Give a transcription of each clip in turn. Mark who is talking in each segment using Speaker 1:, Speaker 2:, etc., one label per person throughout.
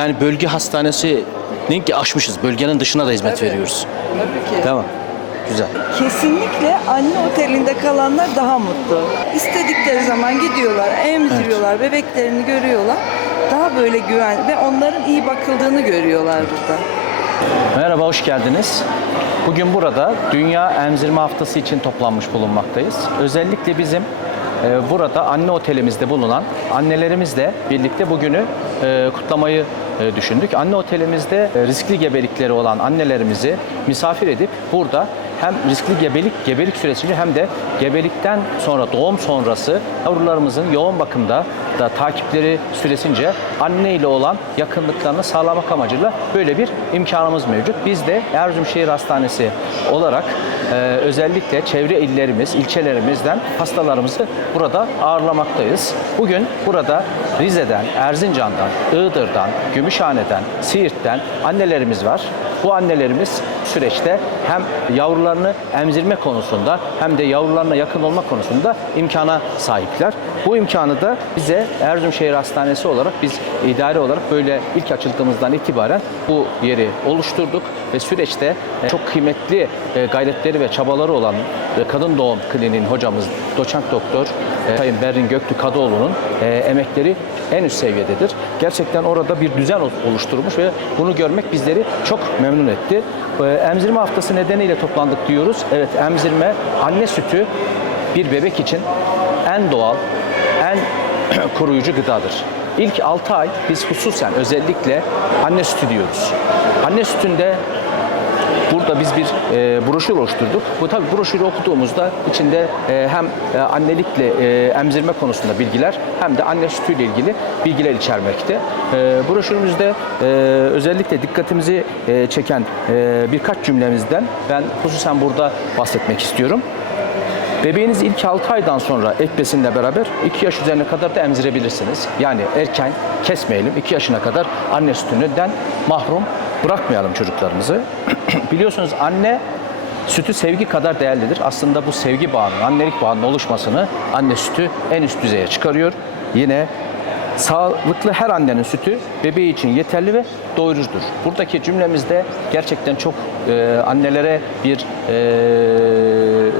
Speaker 1: Yani bölge hastanesinin ki aşmışız. Bölgenin dışına da hizmet veriyoruz.
Speaker 2: Tabii ki.
Speaker 1: Tamam. Güzel.
Speaker 2: Kesinlikle anne otelinde kalanlar daha mutlu. İstedikleri zaman gidiyorlar, emziriyorlar, bebeklerini görüyorlar. Daha böyle güven ve onların iyi bakıldığını görüyorlar burada.
Speaker 1: Merhaba, hoş geldiniz. Bugün burada Dünya Emzirme Haftası için toplanmış bulunmaktayız. Özellikle bizim burada anne otelimizde bulunan annelerimizle birlikte bugünü e, kutlamayı e, düşündük. Anne otelimizde e, riskli gebelikleri olan annelerimizi misafir edip burada hem riskli gebelik, gebelik süresince hem de gebelikten sonra doğum sonrası yavrularımızın yoğun bakımda da takipleri süresince anne ile olan yakınlıklarını sağlamak amacıyla böyle bir imkanımız mevcut. Biz de Erzurum Şehir Hastanesi olarak e, özellikle çevre illerimiz, ilçelerimizden hastalarımızı burada ağırlamaktayız. Bugün burada Rize'den, Erzincan'dan, Iğdır'dan, Gümüşhane'den, Siirt'ten annelerimiz var. Bu annelerimiz süreçte hem yavrularını emzirme konusunda hem de yavrularına yakın olma konusunda imkana sahipler. Bu imkanı da bize Erzurum Şehir Hastanesi olarak biz idare olarak böyle ilk açıldığımızdan itibaren bu yeri oluşturduk ve süreçte e, çok kıymetli e, gayretleri ve çabaları olan e, kadın doğum kliniğinin hocamız doçent doktor Sayın Berrin Göktü Kadıoğlu'nun emekleri en üst seviyededir. Gerçekten orada bir düzen oluşturmuş ve bunu görmek bizleri çok memnun etti. Emzirme haftası nedeniyle toplandık diyoruz. Evet emzirme anne sütü bir bebek için en doğal, en koruyucu gıdadır. İlk 6 ay biz hususen özellikle anne sütü diyoruz. Anne sütünde Burada biz bir e, broşür oluşturduk. Bu tabii broşürü okuduğumuzda içinde e, hem e, annelikle e, emzirme konusunda bilgiler hem de anne sütüyle ilgili bilgiler içermekte. E, broşürümüzde e, özellikle dikkatimizi e, çeken e, birkaç cümlemizden ben hususen burada bahsetmek istiyorum. Bebeğiniz ilk 6 aydan sonra ek besinle beraber 2 yaş üzerine kadar da emzirebilirsiniz. Yani erken kesmeyelim. 2 yaşına kadar anne sütünden mahrum bırakmayalım çocuklarımızı. Biliyorsunuz anne sütü sevgi kadar değerlidir. Aslında bu sevgi bağının, annelik bağının oluşmasını anne sütü en üst düzeye çıkarıyor. Yine Sağlıklı her annenin sütü bebeği için yeterli ve doyurucudur. Buradaki cümlemizde gerçekten çok e, annelere bir e,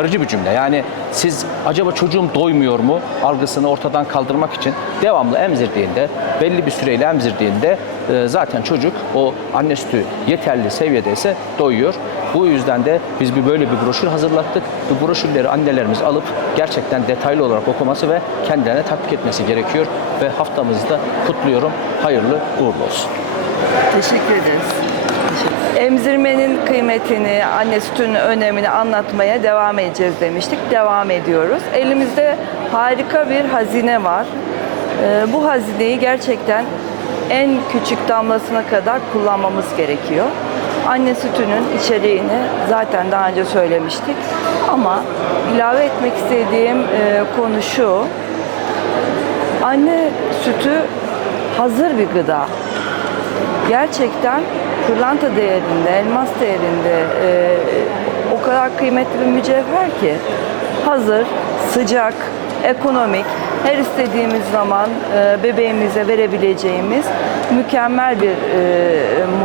Speaker 1: uyarıcı bir cümle. Yani siz acaba çocuğum doymuyor mu algısını ortadan kaldırmak için devamlı emzirdiğinde, belli bir süreyle emzirdiğinde e, zaten çocuk o anne sütü yeterli seviyedeyse doyuyor. Bu yüzden de biz bir böyle bir broşür hazırlattık. Bu broşürleri annelerimiz alıp gerçekten detaylı olarak okuması ve kendilerine tatbik etmesi gerekiyor. Ve haftamızı da kutluyorum. Hayırlı uğurlu olsun.
Speaker 2: Teşekkür ederiz. Emzirmenin kıymetini, anne sütünün önemini anlatmaya devam edeceğiz demiştik. Devam ediyoruz. Elimizde harika bir hazine var. Ee, bu hazineyi gerçekten en küçük damlasına kadar kullanmamız gerekiyor. Anne sütünün içeriğini zaten daha önce söylemiştik. Ama ilave etmek istediğim e, konu şu. Anne sütü hazır bir gıda gerçekten pırlanta değerinde, elmas değerinde e, o kadar kıymetli bir mücevher ki hazır, sıcak, ekonomik, her istediğimiz zaman e, bebeğimize verebileceğimiz mükemmel bir e,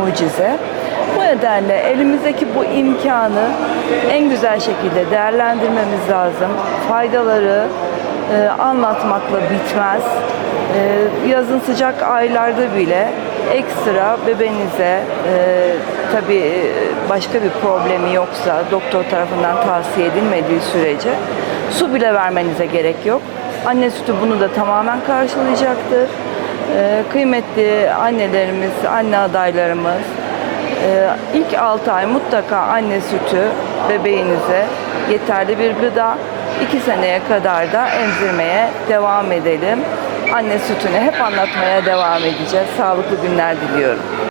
Speaker 2: mucize. Bu nedenle elimizdeki bu imkanı en güzel şekilde değerlendirmemiz lazım. Faydaları e, anlatmakla bitmez. E, yazın sıcak aylarda bile ekstra bebeğinize e, tabii e, başka bir problemi yoksa doktor tarafından tavsiye edilmediği sürece su bile vermenize gerek yok. Anne sütü bunu da tamamen karşılayacaktır. E, kıymetli annelerimiz, anne adaylarımız e, ilk 6 ay mutlaka anne sütü bebeğinize yeterli bir gıda. 2 seneye kadar da emzirmeye devam edelim. Anne sütünü hep anlatmaya devam edeceğiz. Sağlıklı günler diliyorum.